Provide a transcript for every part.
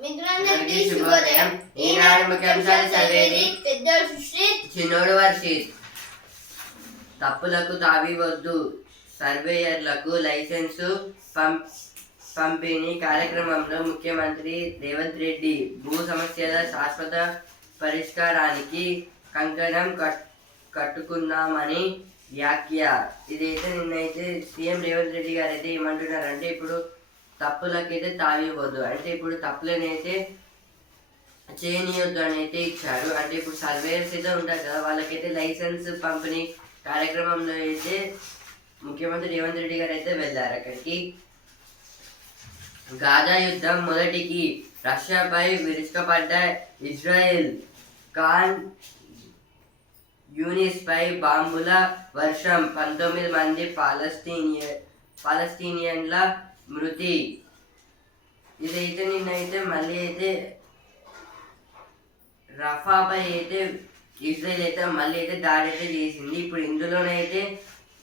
మిత్రులందరికీ శుభోదయం. ఈనాడు ముఖ్యాంశాలు చదివేది పెద్దోడు సుశ్రీత్. చిన్నోడు వర్షిత్ తప్పులకు తావివద్దు సర్వేయర్లకు లైసెన్సు పం- పంపిణీ కార్యక్రమంలో ముఖ్యమంత్రి రేవంత్ రెడ్డి. భూ సమస్యల శాశ్వత పరిష్కారానికి కంకణం కట్ కట్టుకుందామని వ్యాఖ్య. ఇదైతే నిన్నైతే సీఎం రేవంత్ రెడ్డి గారు అయితే ఏమంటున్నారంటే ఇప్పుడు తప్పులకైతే తావివ్వద్దు. అంటే ఇప్పుడు తప్పులనైతే చేయనీయొద్దు అని అయితే ఇచ్చారు అంటే ఇప్పుడు సర్వేయర్స్ అయితే ఉంటారు కదా వాళ్ళకైతే లైసెన్స్ పంపిణీ కార్యక్రమంలో అయితే ముఖ్యమంత్రి రేవంత్ రెడ్డి గారు అయితే వెళ్ళారు అక్కడికి. గాజా యుద్ధం మొదటికి రష్యాపై విరుచుకపడ్డ ఇజ్రాయెల్ ఖాన్ యూనిస్ పై బాంబుల వర్షం. పంతొమ్మిది మంది పాలస్తీనియ పాలస్తీనియన్ల మృతి. ఇదైతే నిన్నైతే మళ్ళీ అయితే రఫాపై అయితే ఇజ్రాయల్ అయితే మళ్ళీ అయితే దాడి అయితే చేసింది. ఇప్పుడు ఇందులోనైతే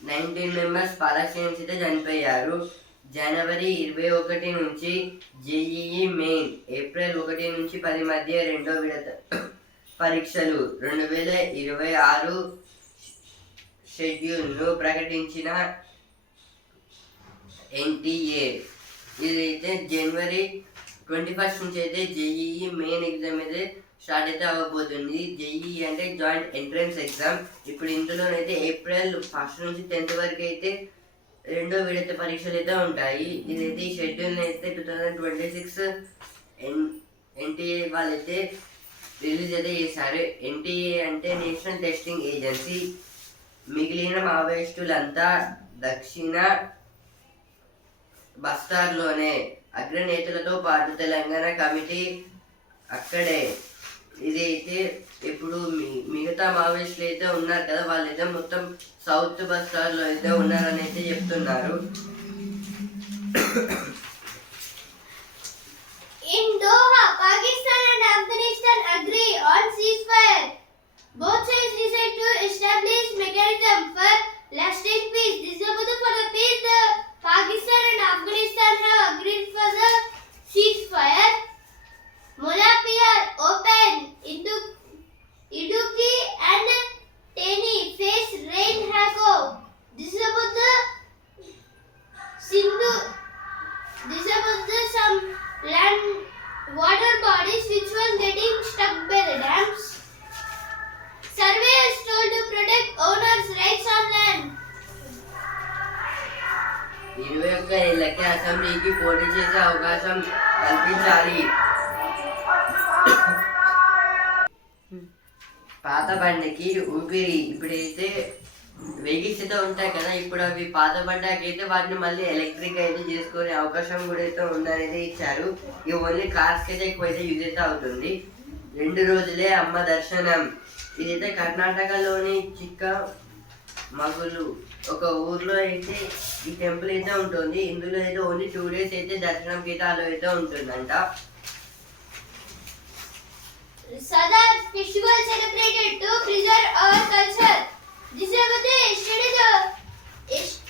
నైన్టీన్ మెంబర్స్ పాలస్తీన్స్ అయితే చనిపోయారు. జనవరి ఇరవై ఒకటి నుంచి జేఈఈ మెయిన్ ఏప్రిల్ ఒకటి నుంచి పది మధ్య రెండో విడత పరీక్షలు. రెండు వేల ఇరవై ఆరు షెడ్యూల్ను ప్రకటించిన ఎన్టీఏ ఇదైతే జనవరి ట్వంటీ ఫస్ట్ నుంచి అయితే జేఈఈ మెయిన్ ఎగ్జామ్ అయితే స్టార్ట్ అయితే అవ్వబోతుంది. జేఈఈ అంటే జాయింట్ ఎంట్రన్స్ ఎగ్జామ్. ఇప్పుడు ఇందులోనైతే ఏప్రిల్ ఫస్ట్ నుంచి టెన్త్ వరకు అయితే రెండో విడత పరీక్షలు అయితే ఉంటాయి. ఇదైతే ఈ షెడ్యూల్ని అయితే two thousand twenty six N NTA వాళ్ళైతే రిలీజ్ అయితే చేశారు. ఎన్టీఏ అంటే నేషనల్ టెస్టింగ్ ఏజెన్సీ. మిగిలిన మావోయిస్టులంతా దక్షిణ బస్తార్లోనే అగ్రనేతలతో పాటు తెలంగాణ కమిటీ అక్కడే ఇది అయితే ఇప్పుడు మిగతా మావోయిస్టులు అయితే ఉన్నారు కదా వాళ్ళైతే మొత్తం సౌత్ బస్తార్లో అయితే ఉన్నారని అయితే చెప్తున్నారు In Doha, Pakistan and Afghanistan agree on ceasefire. ఊపిరి ఇప్పుడైతే వెహికల్స్ అయితే ఉంటాయి కదా ఇప్పుడు అవి పాత వాటిని మళ్ళీ ఎలక్ట్రిక్ అయితే చేసుకునే అవకాశం కూడా అయితే ఉందనేది ఇచ్చారు. ఇవి ఓన్లీ కార్స్కి అయితే ఎక్కువ అయితే యూజ్ అయితే అవుతుంది. రెండు రోజులే అమ్మ దర్శనం. ఇదైతే కర్ణాటకలోని చిక్క మగులు ఒక ఊర్లో అయితే ఈ టెంపుల్ అయితే ఉంటుంది. ఇందులో అయితే ఓన్లీ టూ డేస్ అయితే దర్శనంకి అయితే అయితే ఉంటుందంట. Celebrated to preserve our culture. This is about the yesterday the yes-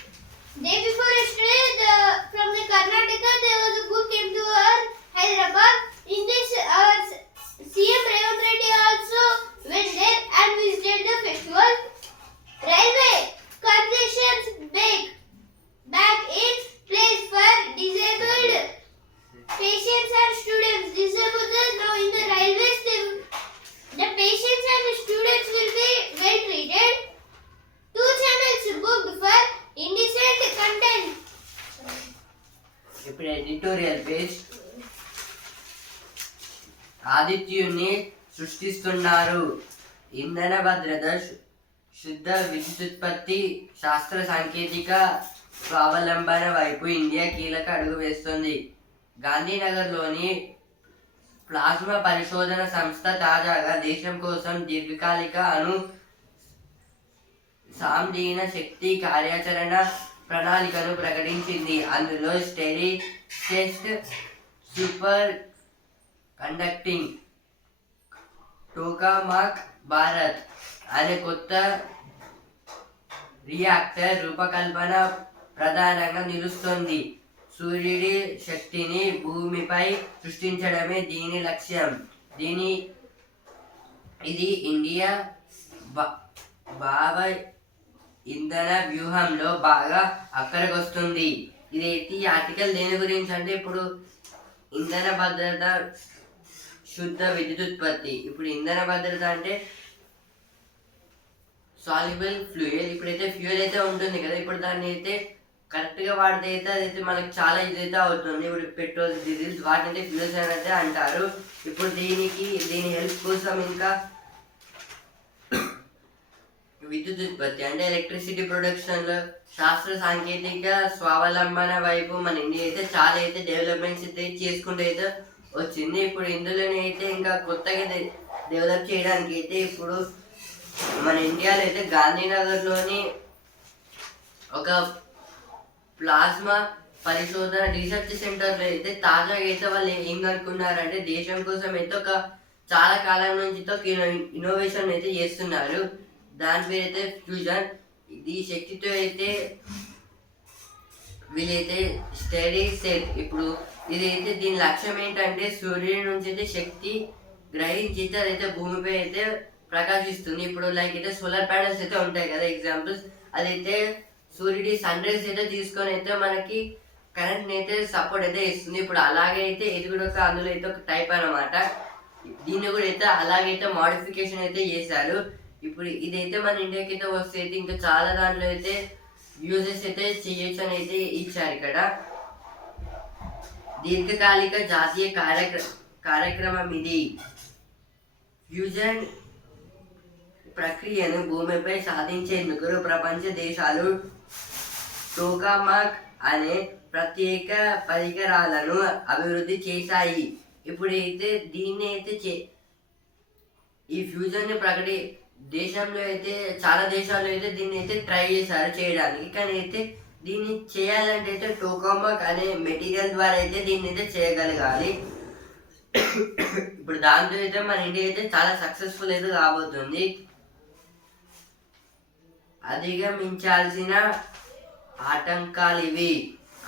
day before yesterday the from the Karnataka there was a group came to our Hyderabad. In this our CM Revanth Reddy also went there and visited the festival. శుద్ధ విద్యుత్పత్తి శాస్త్ర సాంకేతిక స్వావలంబన వైపు India కీలక అడుగు వేస్తుంది. గాంధీనగర్లోని plasma పరిశోధన సంస్థ తాజాగా దేశం కోసం దీర్ఘకాలిక అణు సాందీన శక్తి కార్యాచరణ ప్రణాళికను ప్రకటించింది. అందులో steady test superconducting tokamak Bharat అనే కొత్త రియాక్టర్ రూపకల్పన ప్రధానంగా నిలుస్తోంది. సూర్యుడి శక్తిని భూమిపై సృష్టించడమే దీని లక్ష్యం. దీని ఇది ఇండియా బా- భావ ఇంధన వ్యూహంలో బాగా అక్కడికి వస్తుంది ఇది ఈ ఆర్టికల్ దేని గురించి అంటే ఇప్పుడు ఇంధన భద్రత శుద్ధ విద్యుత్ ఉత్పత్తి. ఇప్పుడు ఇంధన భద్రత అంటే సాల్యుబుల్ ఫ్లూయల్ ఇప్పుడైతే ఫ్యూయల్ అయితే ఉంటుంది కదా ఇప్పుడు దాన్ని అయితే కరెక్ట్గా వాడితే అయితే అదైతే మనకి చాలా ఇదైతే అవుతుంది. ఇప్పుడు పెట్రోల్ డీజిల్స్ వాటిని అయితే ఫ్యూయల్స్ అని అయితే అంటారు. ఇప్పుడు దీనికి దీని హెల్ప్ కోసం ఇంకా విద్యుత్ ఉత్పత్తి అంటే ఎలక్ట్రిసిటీ ప్రొడక్షన్లో శాస్త్ర సాంకేతిక స్వావలంబన వైపు మన ఇండియా అయితే చాలా అయితే డెవలప్మెంట్స్ అయితే చేసుకుంటూ అయితే వచ్చింది. ఇప్పుడు ఇందులోనే అయితే ఇంకా కొత్తగా డెవలప్ చేయడానికి అయితే ఇప్పుడు మన ఇండియాలో అయితే గాంధీనగర్లోని ఒక ప్లాస్మా పరిశోధన రీసెర్చ్ సెంటర్లో అయితే తాజాగా అయితే వాళ్ళు ఏం కనుక్కున్నారంటే దేశం కోసం అయితే ఒక చాలా కాలం నుంచి అయితే ఇన్నోవేషన్ అయితే చేస్తున్నారు. దాని పేరు అయితే ఫ్యూజన్ ఈ శక్తితో అయితే వీళ్ళైతే స్టడీ సెట్ ఇప్పుడు ఇదైతే దీని లక్ష్యం ఏంటంటే సూర్యుడి నుంచి అయితే శక్తి గ్రహించి అయితే భూమిపై అయితే ప్రకాశిస్తుంది. ఇప్పుడు లైక్ అయితే సోలార్ ప్యానల్స్ అయితే ఉంటాయి కదా ఎగ్జాంపుల్స్ అదైతే సూర్యుడి సన్ రైస్ అయితే తీసుకొని అయితే మనకి కరెంట్ అయితే సపోర్ట్ అయితే ఇస్తుంది. ఇప్పుడు అలాగే అయితే ఇది కూడా ఒక అందులో అయితే ఒక టైప్ అనమాట దీన్ని కూడా అయితే అలాగైతే మాడిఫికేషన్ అయితే చేశారు. ఇప్పుడు ఇదైతే మన ఇండియాకి అయితే వస్తే అయితే ఇంకా చాలా దాంట్లో అయితే యూజెస్ అయితే చేయొచ్చు అని అయితే ఇచ్చారు ఇక్కడ. దీర్ఘకాలిక జాతీయ కార్యక్ర కార్యక్రమం ఇది. ఫ్యూజన్ ప్రక్రియను భూమిపై సాధించేందుకు ప్రపంచ దేశాలు టోకామాక్ అనే ప్రత్యేక పరికరాలను అభివృద్ధి చేశాయి. ఇప్పుడైతే దీన్ని అయితే చే ఈ ఫ్యూజన్ని ప్రకటి దేశంలో అయితే చాలా దేశాల్లో అయితే దీన్ని అయితే ట్రై చేశారు చేయడానికి. కానీ అయితే దీన్ని చేయాలంటే అయితే టోకామాక్ అనే మెటీరియల్ ద్వారా అయితే దీన్ని అయితే చేయగలగాలి. ఇప్పుడు దాంతో అయితే మన ఇండియా అయితే చాలా సక్సెస్ఫుల్ అయితే కాబోతుంది. అధిగమించాల్సిన ఆటంకాలు ఇవి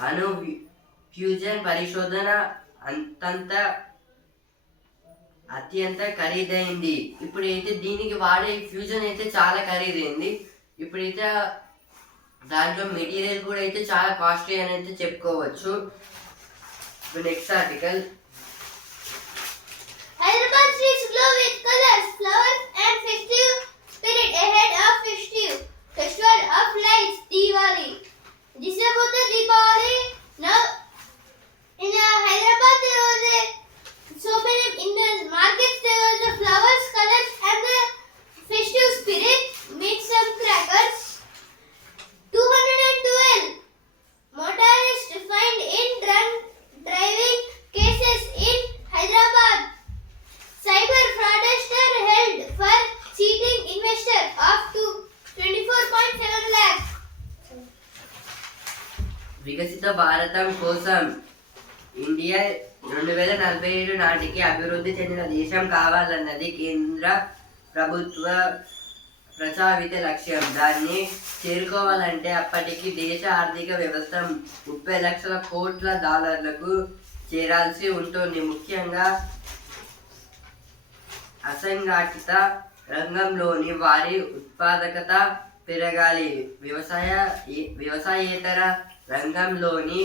అను ఫ్యూజన్ పరిశోధన అంతంత అత్యంత ఖరీదైంది. ఇప్పుడైతే దీనికి వాడే ఫ్యూజన్ అయితే చాలా ఖరీదైంది. ఇప్పుడైతే దాంట్లో మెటీరియల్ కూడా అయితే చాలా కాస్ట్లీ అని అయితే చెప్పుకోవచ్చు. ఇప్పుడు next article. Hyderabad streets glow with colors, flowers, festival of lights, Diwali. This is about the Diwali. Now, in Hyderabad, there was a, so many in the markets. There was the flowers, colors, and the festive spirit. Make some crackers. 212 motorists fined in drunk driving cases in Hyderabad. Cyber fraudster held for cheating investor 24.7 lakhs. వికసిత భారతం కోసం India రెండు వేల నలభై ఏడు నాటికి అభివృద్ధి చెందిన దేశం కావాలన్నది కేంద్ర ప్రభుత్వ ప్రచావిత లక్ష్యం. దాన్ని చేరుకోవాలంటే అప్పటికి దేశ ఆర్థిక వ్యవస్థ ముప్పై లక్షల కోట్ల డాలర్లకు చేరాల్సి ఉంటుంది. ముఖ్యంగా అసంఘటిత రంగంలోని వారి ఉత్పాదకత పెరగాలి. వ్యవసాయ వ్యవసాయేతర రంగంలోని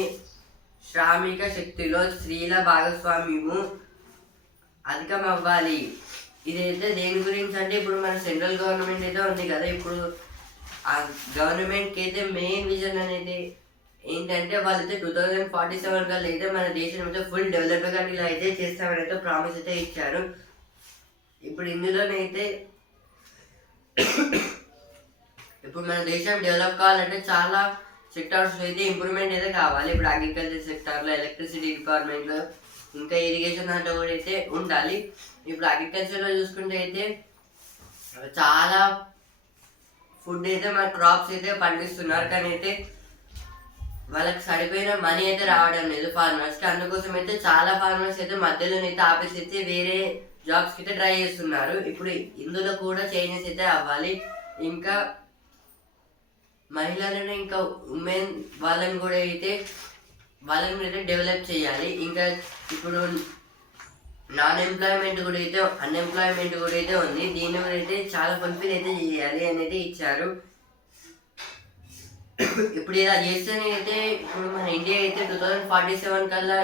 శ్రామిక శక్తిలో స్త్రీల భాగస్వామ్యము అధికమవ్వాలి. ఇదైతే దేని గురించి అంటే ఇప్పుడు మన సెంట్రల్ గవర్నమెంట్ అయితే ఉంది కదా ఇప్పుడు ఆ గవర్నమెంట్కి అయితే మెయిన్ విజన్ అనేది ఏంటంటే వాళ్ళైతే టూ థౌజండ్ ఫార్టీ సెవెన్ కల్లా అయితే మన దేశం అయితే ఫుల్ డెవలప్ కంట్రీలో అయితే చేస్తామని అయితే ప్రామిస్ అయితే ఇచ్చారు. ఇప్పుడు ఇందులోనైతే ఇప్పుడు మన దేశం డెవలప్ కావాలంటే చాలా సెక్టార్స్ అయితే ఇంప్రూవ్మెంట్ అయితే కావాలి. ఇప్పుడు అగ్రికల్చర్ సెక్టార్లో ఎలక్ట్రిసిటీ డిపార్ట్మెంట్లో ఇంకా ఇరిగేషన్ దాంట్లో కూడా అయితే ఉండాలి. ఇప్పుడు అగ్రికల్చర్లో చూసుకుంటే అయితే చాలా ఫుడ్ అయితే మన క్రాప్స్ అయితే పండిస్తున్నారు. కానీ అయితే వాళ్ళకి సరిపోయిన మనీ అయితే రావడం లేదు. ఫార్మర్స్కి అందుకోసం అయితే చాలా ఫార్మర్స్ అయితే మధ్యలోనైతే ఆపేసి అయితే వేరే జాబ్స్కి అయితే ట్రై చేస్తున్నారు. ఇప్పుడు ఇందులో కూడా చేంజెస్ అయితే అవ్వాలి. ఇంకా మహిళలను ఇంకా ఉమెన్ వాళ్ళని కూడా అయితే వాళ్ళని అయితే డెవలప్ చేయాలి. ఇంకా ఇప్పుడు నాన్ ఎంప్లాయ్మెంట్ కూడా అయితే అన్ఎంప్లాయ్మెంట్ కూడా అయితే ఉంది. దీని మీద అయితే చాలా ఫుల్ఫిల్ అయితే చేయాలి అనేది ఇచ్చారు. ఇప్పుడు ఇలా చేస్తేనే అయితే ఇప్పుడు మన ఇండియా అయితే టూ థౌజండ్ ఫార్టీ సెవెన్ కల్లా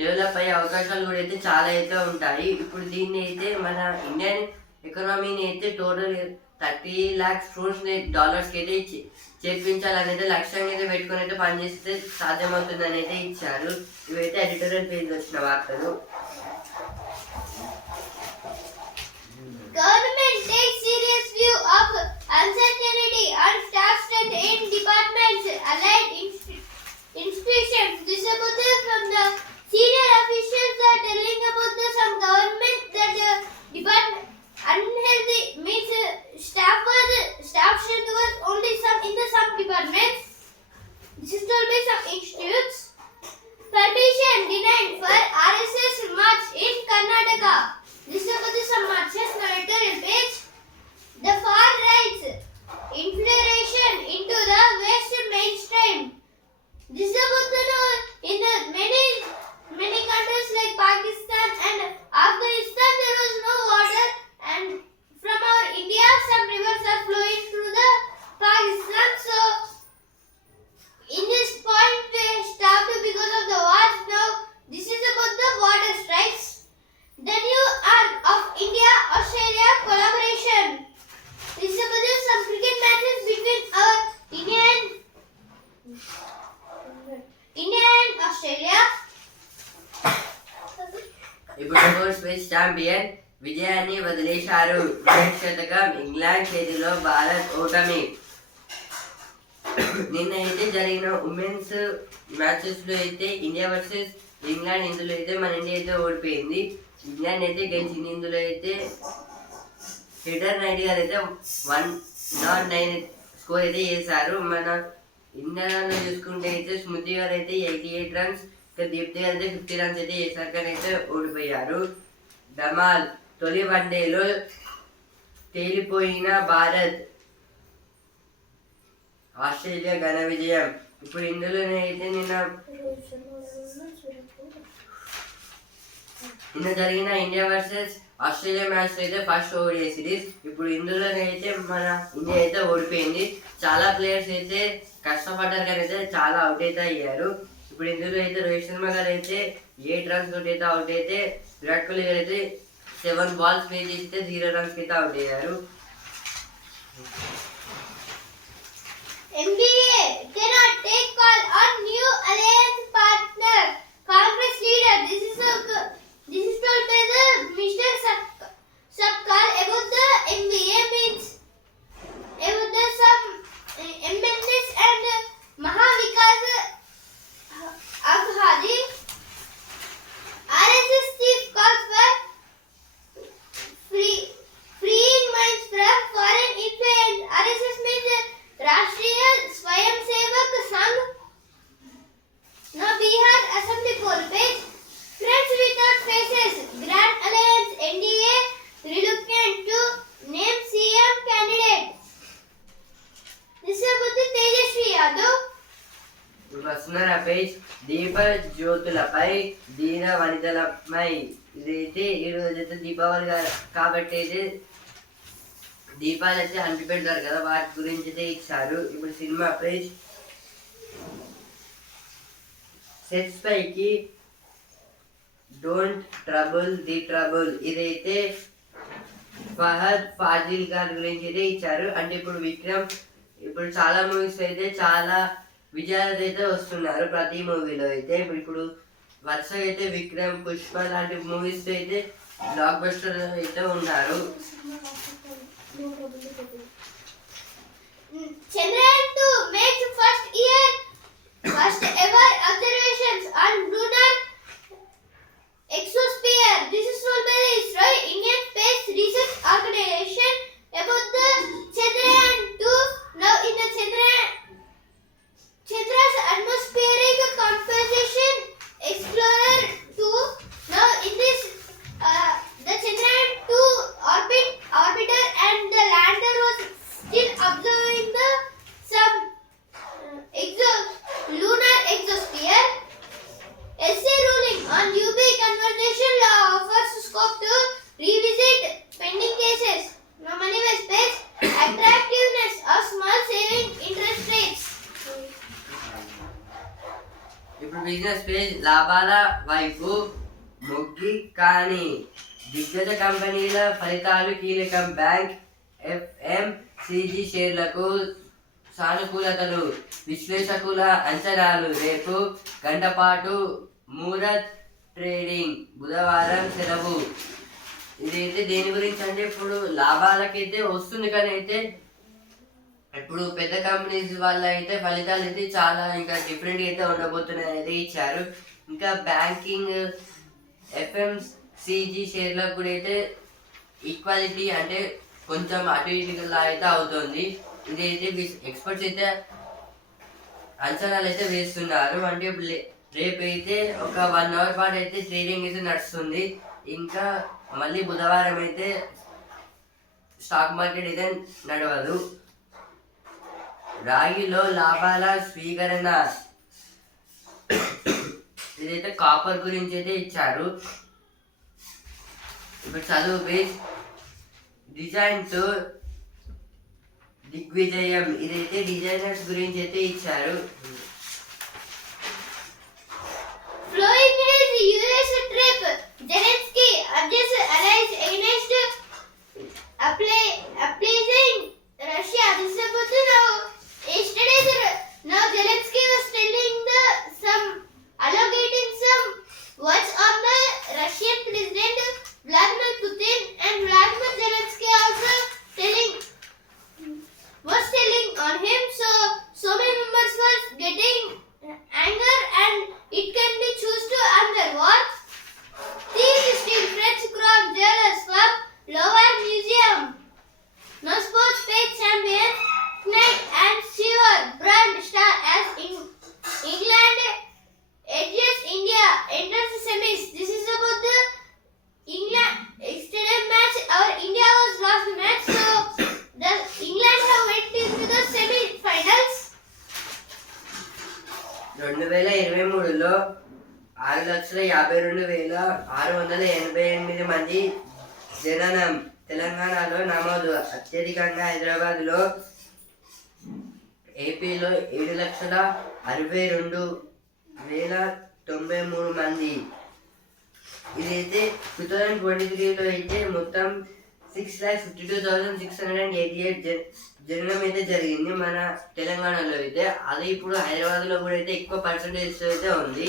డెవలప్ అయ్యే అవకాశాలు కూడా అయితే చాలా అయితే ఉంటాయి. ఇప్పుడు దీన్ని అయితే మన ఇండియన్ ఎకనామీని అయితే టోటల్ థర్టీ ల్యాక్స్ క్రోర్స్ డాలర్స్కి అయితే ఇచ్చి చేర్పించాలని అయితే లక్ష్యంగా అయితే పెట్టుకుని అయితే పనిచేస్తే సాధ్యమవుతుందని అయితే ఇచ్చారు. ఇవైతే ఎడిటోరియల్ పేజ్ వచ్చిన వార్తలు. Government takes serious view of uncertainty on staff strength in departments, allied institutions. From the senior officials are telling about the some government that uh, the department unhealthy means uh, staff was uh, staff strength was only some in the some departments. This is told by some institutes. Permission denied for RSS march in Karnataka. This is about the some marches on editorial page. The far right's infiltration into the West mainstream. This is about the no, in the many many countries like Pakistan and Afghanistan there was no water. And from our India some rivers are flowing through the Pakistan. So in this point we stopped because of the wars now this is about the water strikes. The new arm of India Australia collaboration champion విజయాన్ని వదిలేశారు. శతకం England చేతిలో భారత్ ఓటమి. నిన్న అయితే జరిగిన women's మ్యాచెస్లో అయితే India versus England ఇందులో అయితే మన ఇండియా అయితే ఓడిపోయింది. ఇంగ్లాండ్ అయితే గెలిచింది. ఇందులో అయితే హెడర్ నైట్ గారు అయితే వన్ నాట్ నైన్ స్కోర్ అయితే చేశారు. మన ఇండియాలో చూసుకుంటే అయితే స్మృతి గారు అయితే ఎయిటీ ఎయిట్ రన్స్ ఇంకా దీప్తి గారు అయితే ఫిఫ్టీ రన్స్ అయితే చేశారు. కానీ అయితే ఓడిపోయారు. ధమాల్ తొలి వన్డేలో తేలిపోయిన భారత్. ఆస్ట్రేలియా ఘన విజయం. ఇప్పుడు ఇందులో అయితే నిన్న నిన్న జరిగిన ఇండియా వర్సెస్ ఆస్ట్రేలియా మ్యాచ్ అయితే ఫస్ట్ ఓవర్ సిరీస్ ఇప్పుడు ఇందులోనైతే అయితే మన ఇండియా అయితే ఓడిపోయింది. చాలా ప్లేయర్స్ అయితే కష్టపడ్డారు కానీ అయితే చాలా అవుట్ అయితే అయ్యారు. ఇప్పుడు ఇందులో అయితే రోహిత్ శర్మ గారు అయితే ఎయిట్ రన్స్ తోటి అయితే అవుట్ అయితే ವಿರಾಟ್ ಕೊಹ್ಲಿ ಹೇಳಿದ್ರೆ ಸೆವೆನ್ ಬಾಲ್ಸ್ ಬೇಜಿస్తే ಜೀರೋ ರನ್ಸ್ ಕಿಂತ ಹೊಡೆಯಾರು NBA cannot take call on new alliance partner. Congress leader, this is so this is told by the Mr. Sapkar about the NBA means about the some sets పైకి don't trouble the trouble. ఇదైతే ఫహద్ ఫాజిల్ గారి గురించి అయితే ఇచ్చారు. అంటే ఇప్పుడు విక్రమ్ ఇప్పుడు చాలా మూవీస్ అయితే చాలా విజయాలు అయితే వస్తున్నారు ప్రతి మూవీలో అయితే. ఇప్పుడు ఇప్పుడు వరుసగా అయితే విక్రమ్ పుష్ప లాంటి మూవీస్ అయితే బ్లాక్ బస్టర్ అయితే ఉన్నారు. Chandrayaan 2 makes first year. First ever observations on lunar exosphere. This is told by the ISRO, Indian Space Research Organization, about the Chandrayaan 2. Now in the Chandrayaan Chandra's atmospheric లాభాల వైపు మొగ్గి కానీ దిగ్గజ కంపెనీల ఫలితాలు కీలకం. Bank FMCG షేర్లకు సానుకూలతలు విశ్లేషకుల అంచనాలు. రేపు గంటపాటు మూరత్ trading బుధవారం సెలవు. ఇదైతే దేని గురించి అంటే ఇప్పుడు లాభాలకైతే వస్తుంది కానీ అయితే ఇప్పుడు పెద్ద కంపెనీస్ వల్ల అయితే ఫలితాలు అయితే చాలా ఇంకా డిఫరెంట్ అయితే ఉండబోతున్నాయి అయితే ఇచ్చారు. ఇంకా బ్యాంకింగ్ ఎఫ్ఎంసిజి షేర్లకు కూడా అయితే ఈక్వాలిటీ అంటే కొంచెం అటు ఇటులా అయితే అవుతుంది. ఇదైతే ఎక్స్పర్ట్స్ అయితే అంచనాలు అయితే వేస్తున్నారు. అంటే ఇప్పుడు రేపు అయితే ఒక వన్ అవర్ పాటు అయితే ట్రేడింగ్ అయితే నడుస్తుంది. ఇంకా మళ్ళీ బుధవారం అయితే స్టాక్ మార్కెట్ అయితే నడవదు. రాగిలో లాభాల స్వీకరణ. ఇదైతే కాపర్ గురించి అయితే ఇచ్చారు ఇప్పుడు చదువు పేజ్ డిజైన్ తో దిగ్విజయం ఇదైతే డిజైనర్స్ గురించి అయితే ఇచ్చారు Flowing his US trip, Zelensky urges allies against apply, appeasing Russia. This is about to know. Yesterday, the, now Zelensky Allocating some words on the Russian President Vladimir Putin and Vladimir Zelensky also telling was telling on him. So so many members was getting anger and it can be choose to anger. What? Point twenty త్రీలో అయితే మొత్తం six lakh fifty two thousand six hundred and eighty eight జననం అయితే జరిగింది మన తెలంగాణలో అయితే అది ఇప్పుడు హైదరాబాద్లో కూడా అయితే ఎక్కువ పర్సంటేజ్ అయితే ఉంది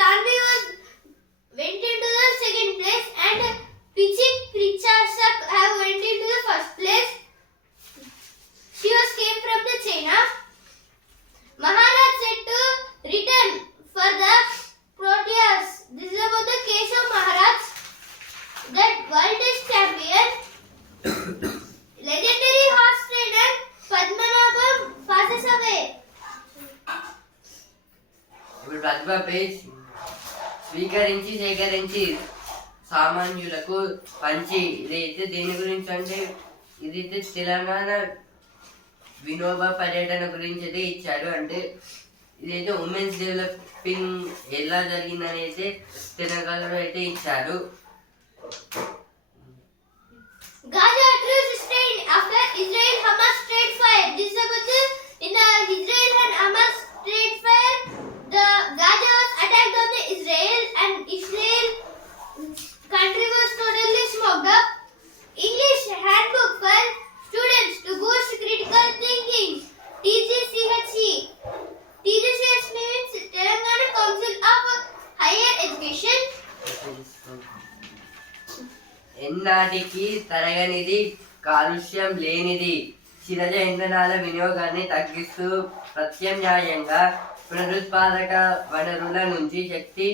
Tanvi was went into the second place and Pichik Prichasak have went into the first place. She was came from the China. Maharaj said to return for the Proteus. This is about the case of Maharaj, that world is champion. Legendary horse trainer Padmanabham passes away. Will Rajva Page స్వీకరించి సేకరించి సామాన్యులకు పంచి. ఇదైతే దేని గురించి అంటే ఇదైతే తెలంగాణ వినోబ పర్యటన గురించి అయితే ఇచ్చాడు. అంటే ఇదైతే ఉమెన్స్ డెవలపింగ్ ఎలా జరిగిందని అయితే తెలంగాణలో అయితే ఇచ్చారు Gaza truce strained after Israel Hamas trade fire. This is about the in the Israel and Hamas trade fire. The Gaza was attacked on the Israel and Israel country was totally smoked up. English handbook for students to boost critical thinking. TGCHE. TGCHE means Telangana Council of Higher Education. ఎన్నాటికి తరగనిది కాలుష్యం లేనిది చిరజ ఇంధనాల వినియోగాన్ని తగ్గిస్తూ ప్రత్యామ్నాయంగా పునరుత్పాదక వనరుల నుంచి శక్తి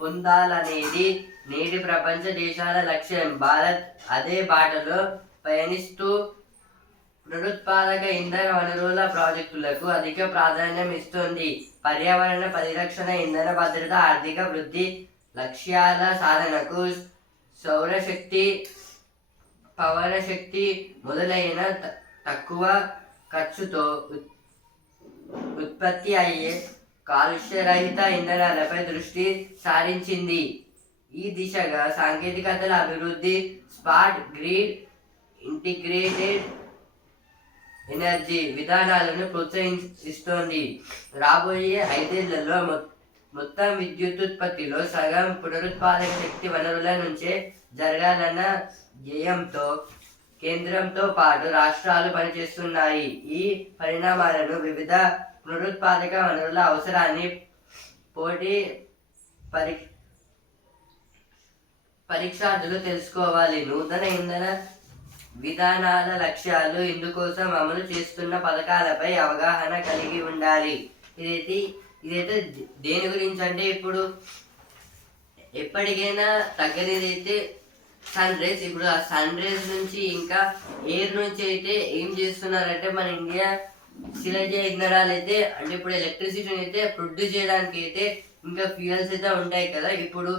పొందాలనేది నేటి ప్రపంచ దేశాల లక్ష్యం. భారత్ అదే బాటలో పయనిస్తూ పునరుత్పాదక ఇంధన వనరుల ప్రాజెక్టులకు అధిక ప్రాధాన్యం ఇస్తుంది. పర్యావరణ పరిరక్షణ ఇంధన భద్రత ఆర్థిక వృద్ధి లక్ష్యాల సాధనకు సౌరశక్తి పవన శక్తి మొదలైన తక్కువ ఖర్చుతో ఉత్- ఉత్పత్తి అయ్యే కాలుష్యరహిత ఇంధనాలపై దృష్టి సారించింది. ఈ దిశగా సాంకేతికతల అభివృద్ధి స్మార్ట్ గ్రీడ్ ఇంటిగ్రేటెడ్ ఎనర్జీ విధానాలను ప్రోత్సహిస్తోంది. రాబోయే ఐదేళ్ళలో మొ- మొత్తం విద్యుత్ ఉత్పత్తిలో సగం పునరుత్పాదక శక్తి వనరుల నుంచే జరగాలన్న ధ్యేయంతో కేంద్రంతో పాటు రాష్ట్రాలు పనిచేస్తున్నాయి. ఈ పరిణామాలను వివిధ పునరుత్పాదక వనరుల అవసరాన్ని పోటీ పరి పరీక్షార్థులు తెలుసుకోవాలి. నూతన ఇంధన విధానాల లక్ష్యాలు ఇందుకోసం అమలు చేస్తున్న పథకాలపై అవగాహన కలిగి ఉండాలి. ఇదైతే ఇదైతే దేని గురించి అంటే ఇప్పుడు ఎప్పటికైనా తగ్గనిదైతే సన్ రైజ్ ఇప్పుడు ఆ సన్ రైజ్ నుంచి ఇంకా ఎయిర్ నుంచి అయితే ఏం చేస్తున్నారంటే మన ఇండియా సిలజే ఇంధనాలు అయితే అంటే ఇప్పుడు ఎలక్ట్రిసిటీని అయితే ప్రొడ్యూస్ చేయడానికి అయితే ఇంకా ఫ్యూయల్స్ అయితే ఉంటాయి కదా. ఇప్పుడు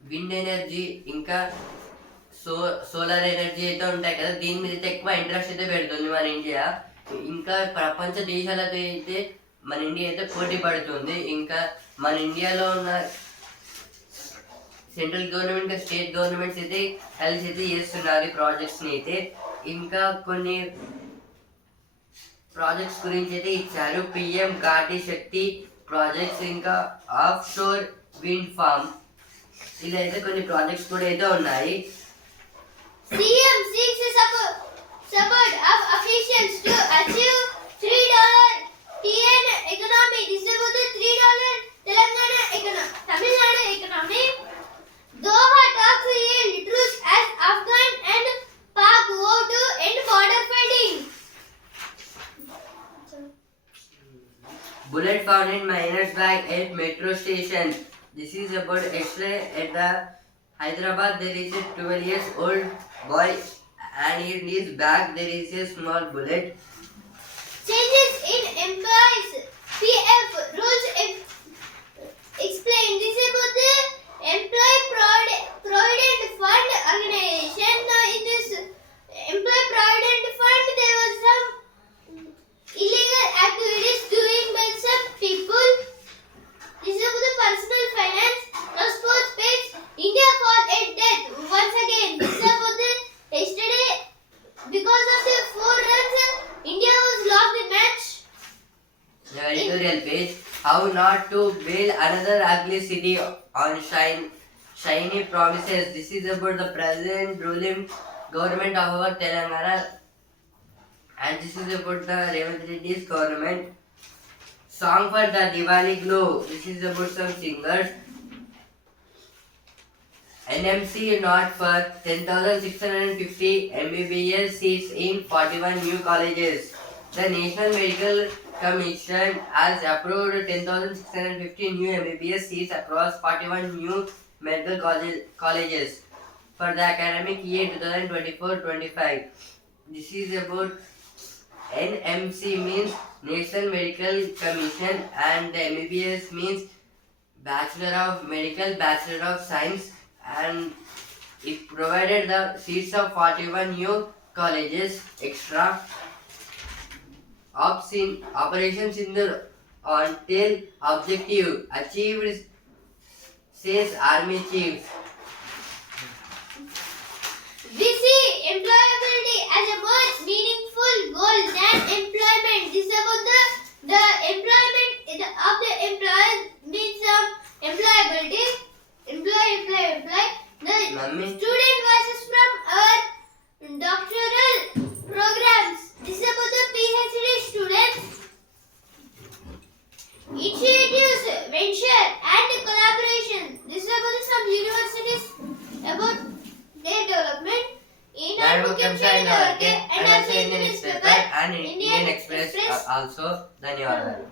విండ్ ఎనర్జీ ఇంకా సో సోలార్ ఎనర్జీ అయితే ఉంటాయి కదా. దీని మీద అయితే ఎక్కువ ఇంట్రెస్ట్ అయితే పెడుతుంది మన ఇండియా. ఇంకా ప్రపంచ దేశాలతో అయితే మన ఇండియా అయితే పోటీ పడుతుంది. ఇంకా మన ఇండియాలో ఉన్న సెంట్రల్ గవర్నమెంట్ స్టేట్ గవర్నమెంట్స్ అయితే కలిసి అయితే చేస్తున్నారు ఈ ప్రాజెక్ట్స్ని అయితే. ఇంకా కొన్ని ప్రాజెక్ట్స్ గురించి అయితే ఇచ్చారు. పిఎం ఘాటి శక్తి ప్రాజెక్ట్స్ ఇంకా ఆఫ్ షోర్ విండ్ ఫార్మ్ ఇలా అయితే కొన్ని ప్రాజెక్ట్స్ కూడా అయితే ఉన్నాయి. CM seeks the support, support of officials to achieve three dollar Doha talks yield truce as Afghan and Pak vow to end border fighting. Bullet found in miner's bag at metro station. This is about X-ray at the Hyderabad. There is a 12 years old boy and in his bag there is a small bullet. Changes in employees PF rules ex- explain this about the employee Provid- provident fund organization. Now in this employee provident fund there was some illegal activities doing by some people. This is about the personal finance. Now sports page India fall at death once again. This is about the yesterday because of the four runs, India was lost the match. The editorial page. How not to build another ugly city on shine, shiny promises. This is about the present ruling government of our Telangana. And this is about the Revanth Reddy's government. Song for the Diwali glow. This is about some singers. NMC not for 10,650 MBBS seats in 41 new colleges. The National Medical Commission has approved 10,650 new MBBS seats across 41 new medical college, colleges for the academic year 2024-25. This is about NMC means National Medical Commission and the MBBS means Bachelor of Medical, Bachelor of Science and it provided the seats of 41 new colleges extra Ops in operations in the on tail objective achieved says army chief We see employability as a more meaningful goal than employment. This is about the the employment of the employer means some employability. Employ, employ, employ. The Mummy. student voices from our doctoral programs. This is about the PhD students. Initiatives, venture, and collaboration. This is about some universities about their development. Indian newspaper and Indian Express also ధన్యవాదాలు